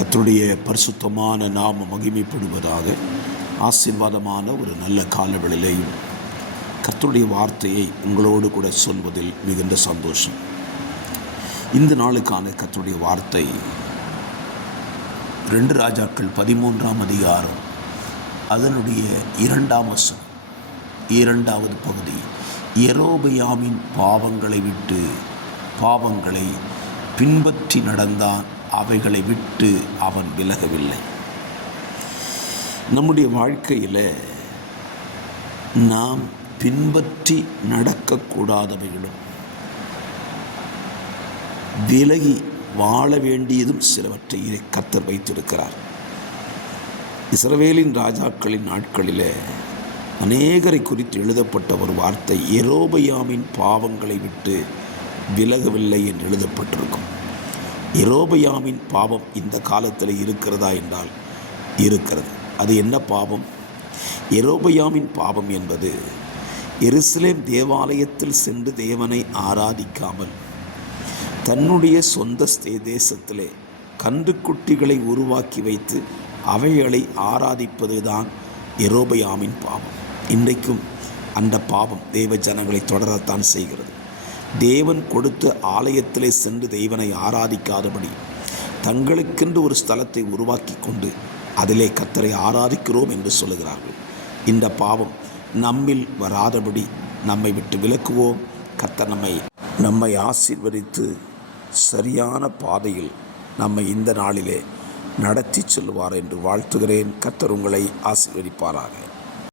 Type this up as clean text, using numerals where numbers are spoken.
கர்த்தருடைய பரிசுத்தமான நாம மகிமைப்படுவதாக. ஆசீர்வாதமான ஒரு நல்ல காலவெளியிலேயும் கர்த்தருடைய வார்த்தையை உங்களோடு கூட சொல்வதில் மிகுந்த சந்தோஷம். இந்த நாளுக்கான கர்த்தருடைய வார்த்தை 2 ராஜாக்கள் 13ஆம் அதிகாரம் அதனுடைய 2ஆம் வசனம், 2வது பகுதி. யெரொபெயாமின் பாவங்களை பின்பற்றி நடந்தான், அவைகளை விட்டு அவன் விலகவில்லை. நம்முடைய வாழ்க்கையில் நாம் பின்பற்றி நடக்கக்கூடாதவைகளும் விலகி வாழ வேண்டியதும் சிலவற்றை கர்த்தர் வைத்திருக்கிறார். இஸ்ரவேலின் ராஜாக்களின் நாட்களில் அநேகரை குறித்து எழுதப்பட்ட ஒரு வார்த்தை யெரொபெயாமின் பாவங்களை விட்டு விலகவில்லை என்று எழுதப்பட்டிருக்கும். யெரொபெயாமின் பாவம் இந்த காலத்தில் இருக்கிறதா என்றால் இருக்கிறது. அது என்ன பாவம்? யெரொபெயாமின் பாவம் என்பது எருசலேம் தேவாலயத்தில் சென்று தேவனை ஆராதிக்காமல் தன்னுடைய சொந்த தேசத்திலே கன்றுக்குட்டிகளை உருவாக்கி வைத்து அவைகளை ஆராதிப்பது தான் யெரொபெயாமின் பாவம். இன்றைக்கும் அந்த பாவம் தேவ ஜனங்களை தொடரத்தான் செய்கிறது. தேவன் கொடுத்த ஆலயத்திலே சென்று தேவனை ஆராதிக்காதபடி தங்களுக்கென்று ஒரு ஸ்தலத்தை உருவாக்கி கொண்டு அதிலே கர்த்தரை ஆராதிக்கிறோம் என்று சொல்லுகிறார்கள். இந்த பாவம் நம்மில் வராதபடி நம்மை விட்டு விலக்குவோம். கர்த்தர் நம்மை ஆசீர்வதித்து சரியான பாதையில் நம்மை இந்த நாளிலே நடத்தி செல்வார் என்று வாழ்த்துகிறேன். கர்த்தர் உங்களை ஆசீர்வதிப்பாராக.